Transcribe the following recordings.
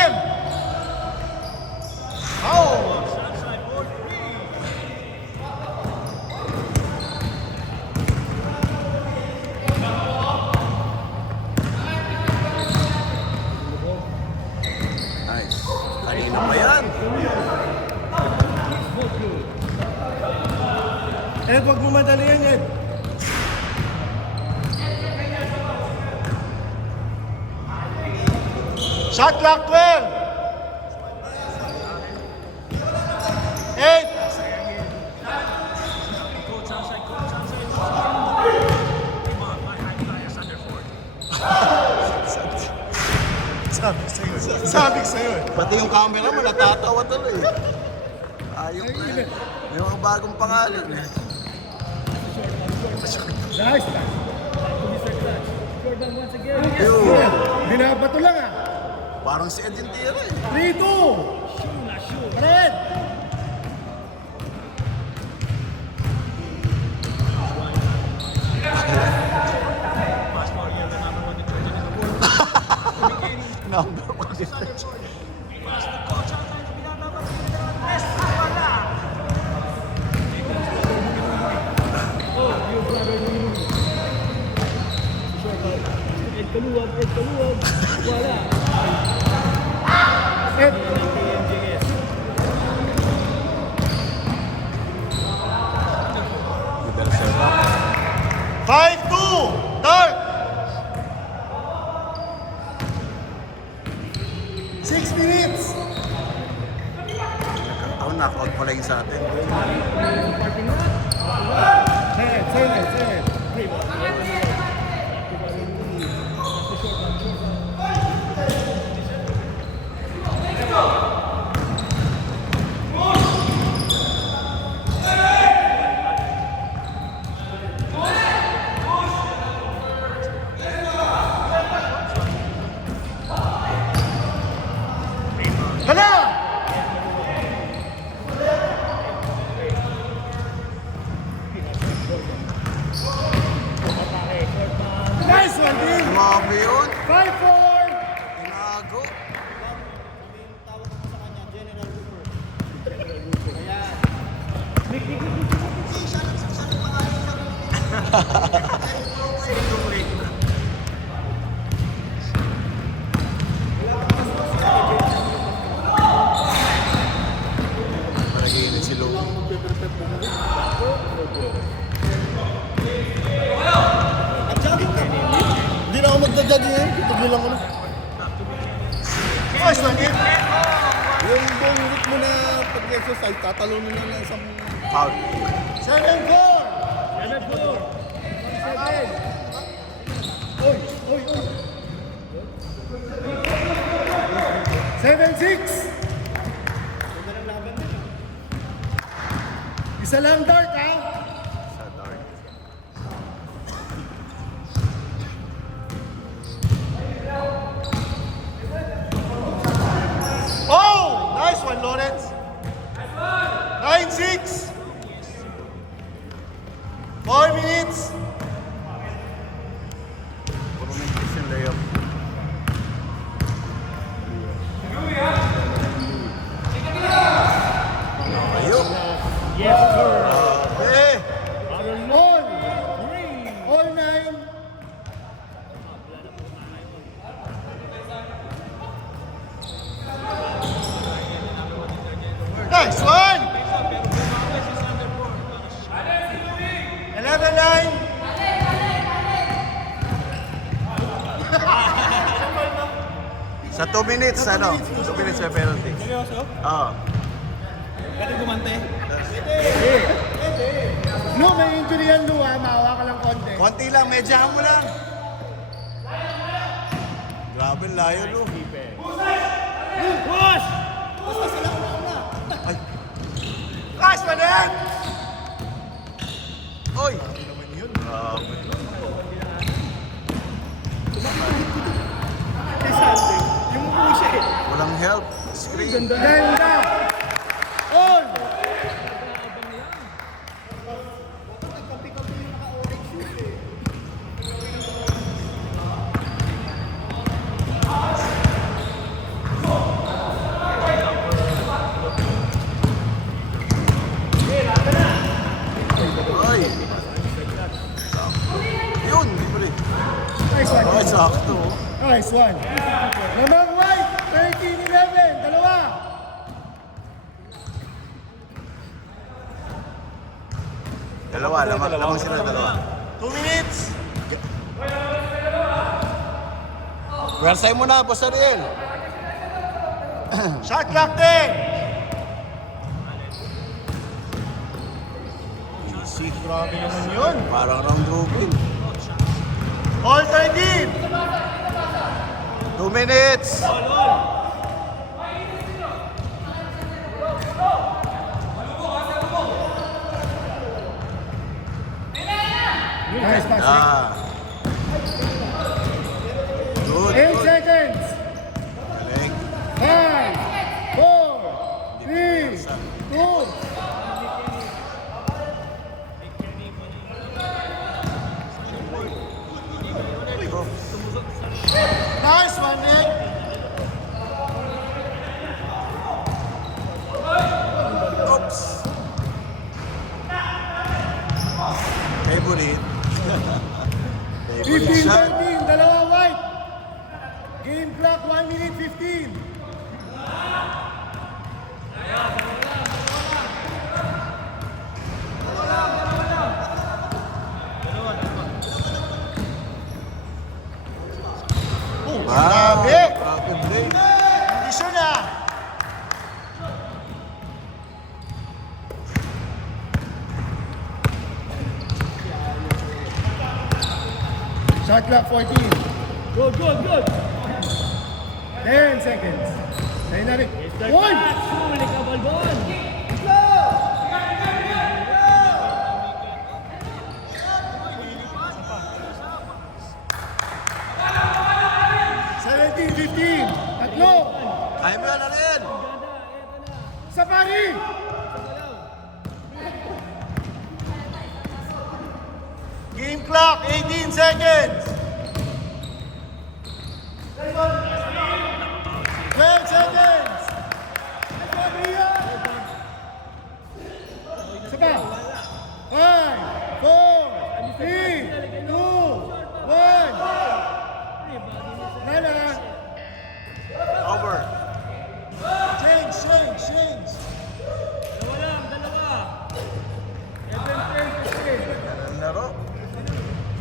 him! Oh! Nice. Kanina pa yan. Ed, wag mo madali yan, Ed. Shot clock 12. 8. Sabi sa'yo eh. Pati yung camera mo natatawa tuloy. Ayok na yan. May mga bagong pangalan eh. Nice. Ayun. Binabato lang ah. Parang si Edin Tira eh. 3-2. Fred. Number one. Kaluwag, wala. Ed. You better serve up. 5-2. Dark. 6 minutes. Ako knockout pala yung sa atin. Seven. Hala! Nice one, Dean! Grabe yun. 5-4! Tinago. Panaginit si Lou. Hindi na ako magda-jogging eh. Tutugli lang ko na. Nice one, Dean! Yung buong week mo na pag-exercise, tatalunin lang ng isang... Foul. 7-4! 7-6! Isa lang dark ha? Sa dark. Oh! Nice one, Lawrence! 9-6! 4 minutes! Puro may kiss yung layup. Ayun. Eh! All 9! Nice one! 11-9! Sa 2 minutes, ano? 2 minutes may penalty. Seryoso? Oo. Pwede gumante? No, may injury yan, Lu ha. Maawa ka lang konti. Konti lang, medyahan mo lang. Grabe, layo, Lou. Push! Ay, Nice one, Ed! oy! Grabe. Yung push eh. Walang help. Screen. Ganda! On! lamang sila dalawa. 2 minutes. Rehearsay mo na, Boss Ariel. Shot clock 10. Easy. Grabe naman yun. Parang round robin. All 13. 2 minutes. Nice pass. Ah. Good, 8 good. seconds. Galing. 5, 4, 3, 2. Oh. Nice one, Nick. Oops. Favorite. Favorite shot. 15-13, dalawa white. Game clock 1 minute 15. Oh, grabe. Grabe, Blake. Kondisyon na. Shot clock 14. Good, good, good. 10 seconds. Tayo na rin. One! Huli ka, Balbon. 17-15. Tatlo. Kaya mo yan, Ariel. Sa pari. Game clock 18 seconds. 12 seconds. Saba. 5, 4, 3, 2, 1. Nana. Over. Change, change, change. Ganun laro.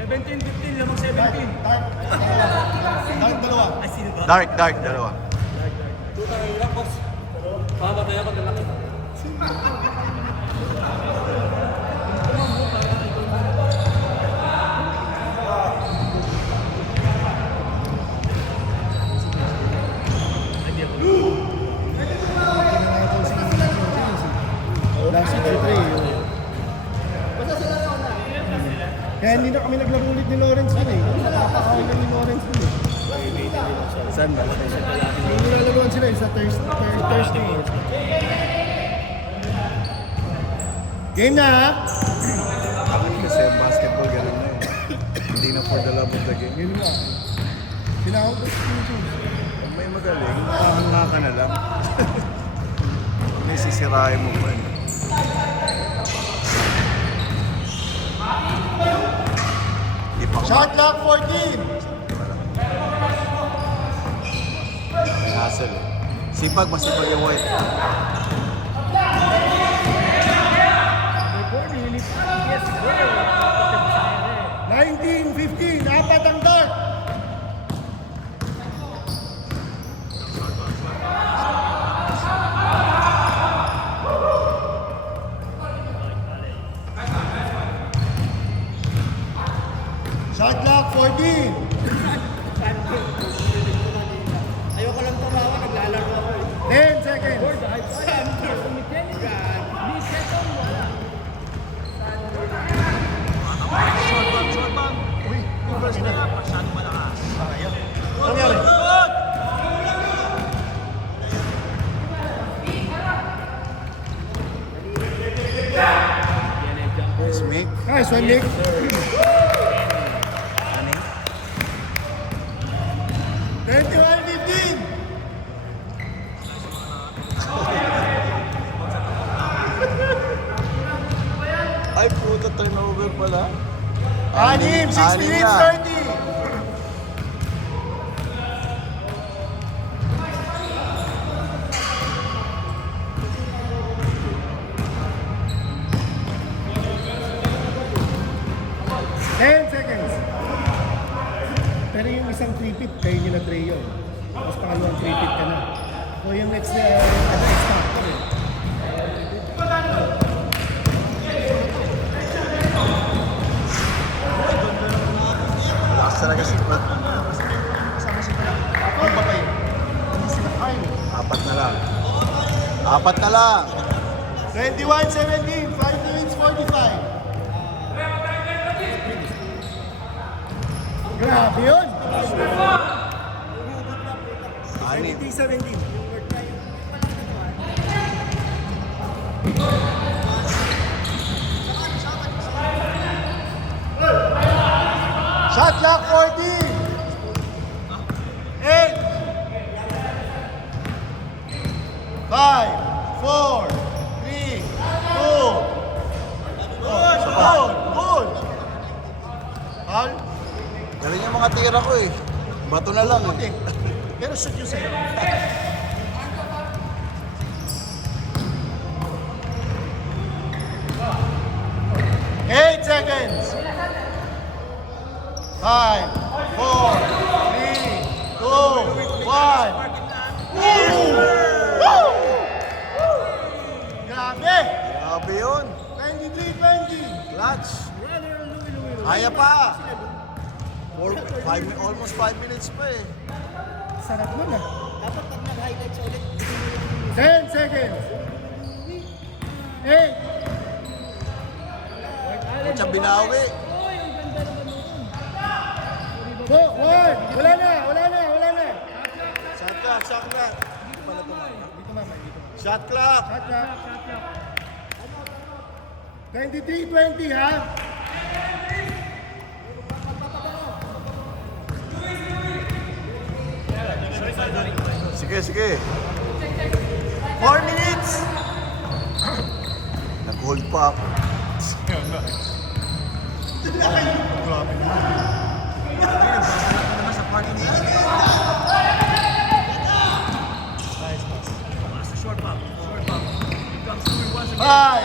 17-15, lamang 17. Dark dalawa. Ay, sino ba? Dark, dark, dalawa. Tutang ang ilang, boss. Pamatay ako ng laki. Last 63. Kaya hindi na kami naglaro ulit ni Lawrence din eh. Napakawin lang ni Lawrence din eh. Saan ba? Hindi nalaruan sila eh, sa Thursday. Game na ha? Kasi basketball, ganun na eh. Hindi na for the love of the game. Game na. Sinahod ko sa Philippines. Pag may magaling, hanga ka na lang. May sisirahin mo pa eh. Di pa Shot clock 14. hassle eh. Sipag, masipag yung white. Yes, bro. 19-15. Apat ang dark. Shot clock 14. Ayoko lang tumawa, naglalaro ako eh. 10 seconds. Nangyari? Nice, Mick. Nice one, Nick. Ano? 21-15. Ay, puta, turnover pala. Anim, 6 Anim minutes na. 30. pangalawang 3-pit ka na. So yung next factor eh. Malakas talaga si Brad. Kasama si Brad. Ako ba kayo? Hindi sila kaya. Apat na lang. Apat na lang. 21-17, 5 minutes 45. Grabe yun! Anim. 17. Shot clock 14. 8. 5, 4, 3, 2. Goal! Al? Galing yung mga tira ko eh. Bato na lang eh. Pero shoot yun sa'yo. 8 seconds. 5, 4, 3, 2, 1. Woo! Grabe! Grabe yun. 23-20. Clutch. Kaya pa. Almost 5 minutes pa eh. Sarap nun ah. Dapat pag nag-highlights ulit. 10 seconds. 8. Kung siya binawi. 2, 1. Wala na. Shot clock, shot clock. Dito mamay, dito. Shot clock. Shot clock. 23-20 ha. Sige, sige. 4 minutes. Nag-hold pa ako. Five.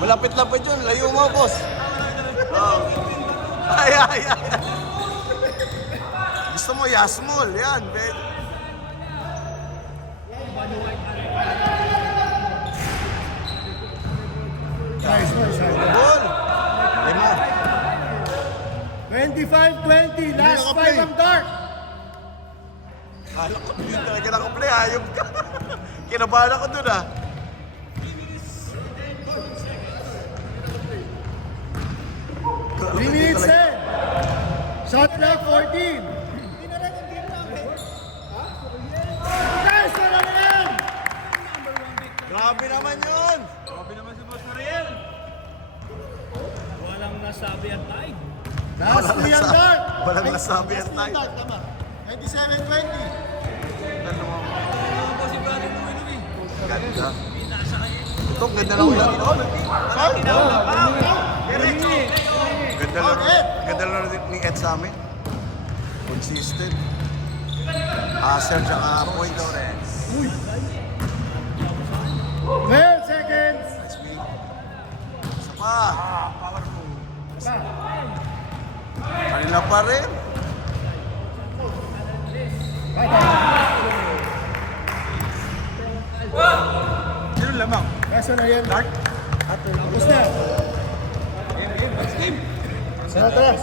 Malapit-lapit yun. Layo mo, boss. Oh. Ay. Gusto mo, yasmol. Yan, bet. Nice. Ball. Lima. 25-20. Last 5 ang dark. Kala ko hindi talaga nakaplay. Hayop ka. Kinabahan ako dun ah. Minutes eh. Shot clock 14. Guys, wala na yan. Grabe naman yun. Walang nasabi ang tide. Last 3 ang dark. Walang nasabi at Last 3 ang tayo. dark, tama. 27-20. Ano po si Brother Louie? Ganda. Ito, ganda lang ulit. Ganda lang ni Ed sa amin. Consistent. Aser tsaka point. 12 seconds. That's me. Isa pa. Kanina pa rin. Sino lamang? Kaso na yan. Dark. Tapos na. Sa taas.